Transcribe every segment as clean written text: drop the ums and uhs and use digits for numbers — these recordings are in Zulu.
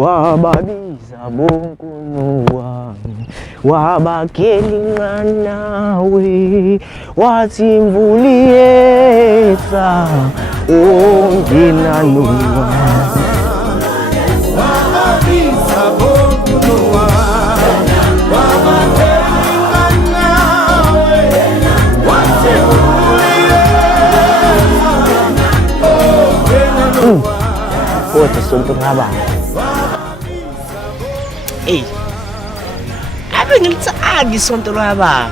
wababiza bonkulu wami wabakelinga nawe wathi mvuliyetha ongena nowa wababiza bonkulu wami wabakelinga nawe wathi mvuliyetha ongena nowa What sonto ngaba Abe ngimtsaki sonto lwaba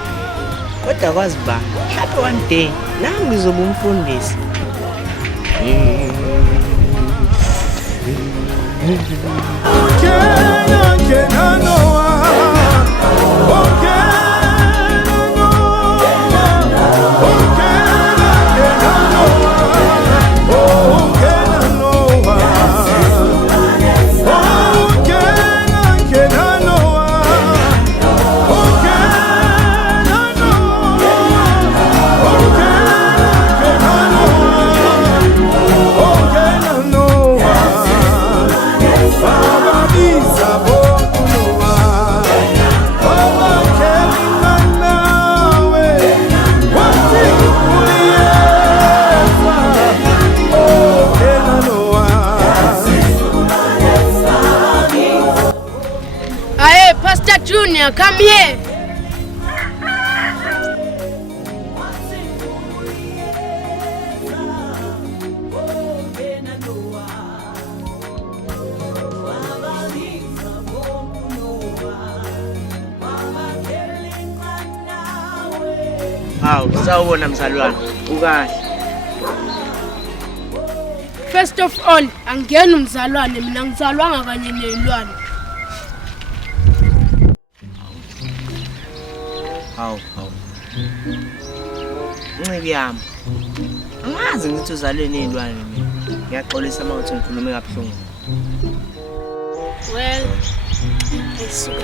kodwa kwazi ba mhlawumbe one day nami ngizoba umfundisi Junior, come here. Hawu, sawubona mzalwane. Ukahle. First of all, angiyena umzalwane mina ngizalwanga kanye nezilwane. Hawu. Nciki yami. Angazi ngithi uzalwe nezilwane mina. Ngiyaxolisa mawuthi ngikhulume kabuhlungu. Well, ayisuka.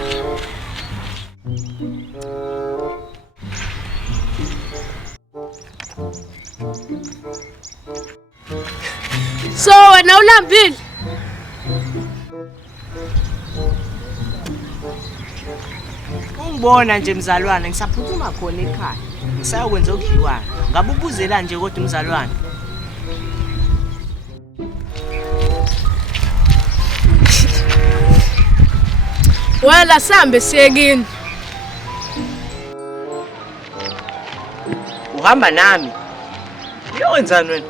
So, wena ulambile? Ungibona nje mzalwane ngisaphuthuma khona ekhaya. Ngisayokwenza okudliwayo. Ngabe ubuzela nje kodwa umzalwane. Wela sambe siyekini. Uhamba nami. Uyenzani wena?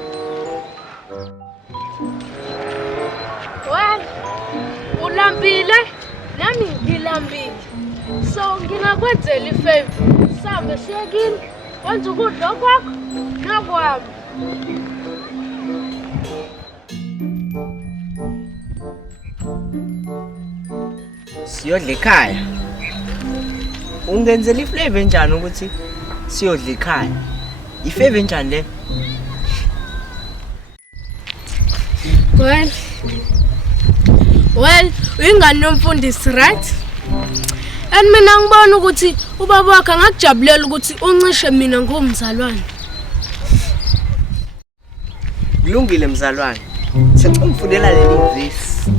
Ulambile nami ngilambile so ngingakwenzela ifavor sambe siyekini wenza ukudla kwakho nakwami siyodla ekhaya ungenzela iflavor enjani ukuthi siyodla ekhaya ifavor enjani le Well, uyingane yomfundisi right? And mina ngibona ukuthi ubaba wakhe angakujabulela ukuthi uncishe mina ngomzalwane. Kulungile mzalwane. Sicela ungifundela leli verse.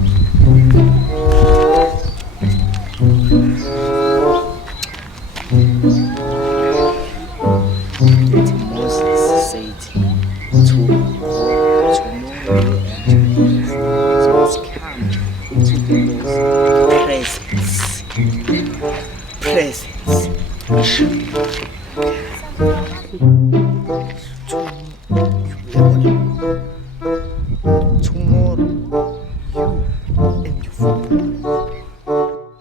Moses said tomorrow you and your family.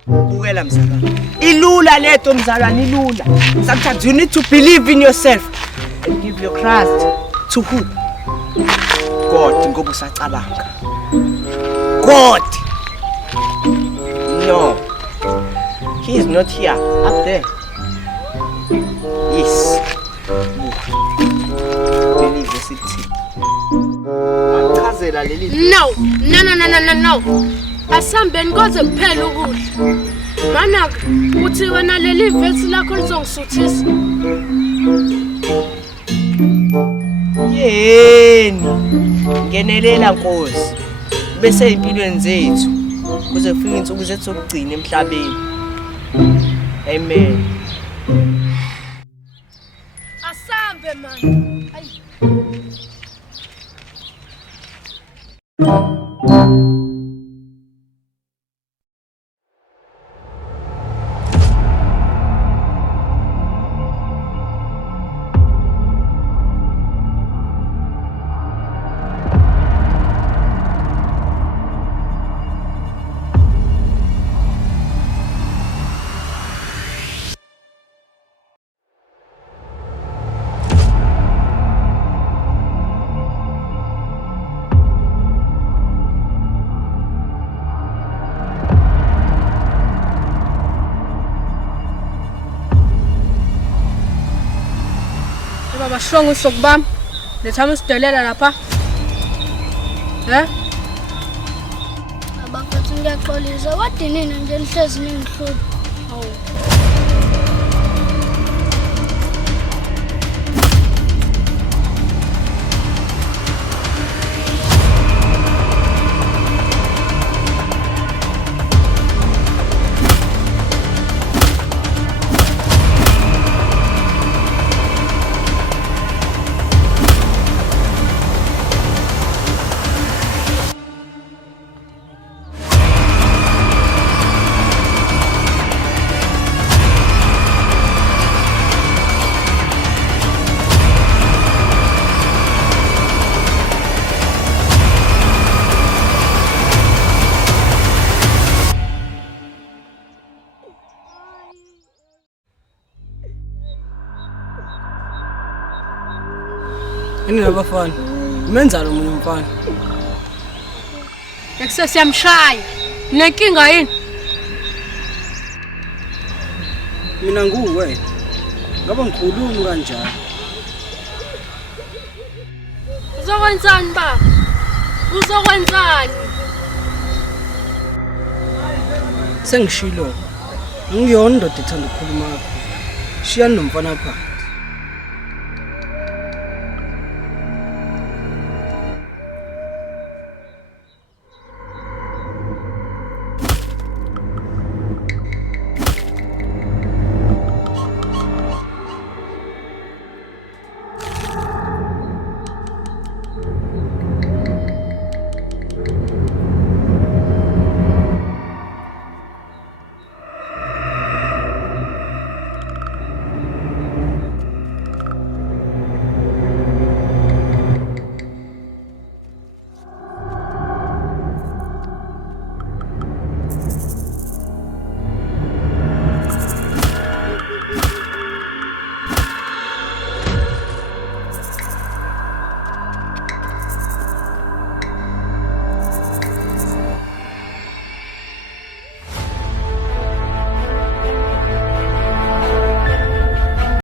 Bukela mzalwane. Ilula leto mzalwane ilula. Sometimes you need to believe in yourself and give your trust to who? God ngoba usacabanga. God. No. He is not here. Up there. Yes. Believe the city. No. Asambe ngoze kuphela ukudla. Mana uthi wena leli verse lakho lizongisuthisa. Yeni. Ngenelela Nkosi. Bese impilweni zethu. kuze kufike insuku zethu zokugcina emhlabeni. Amen. Asambe man. Ayi. Baba strong usokubam. Letha usidelela lapha. Baba mfethu ngiyaxolisa kodwa nina nje lihlezi ningihlupha. Hawu. Ini labafana. Umenza lo munye umfana. Ekusesiyamshaya. Nenkinga yini? Mina nguwe. Ngaba ngikhuluma kanjani? Uzokwenzani baba? Uzokwenzani? Sengishilo. Ngiyona ndoda ethanda ukukhuluma ngakho. Shiyani nomfana pha.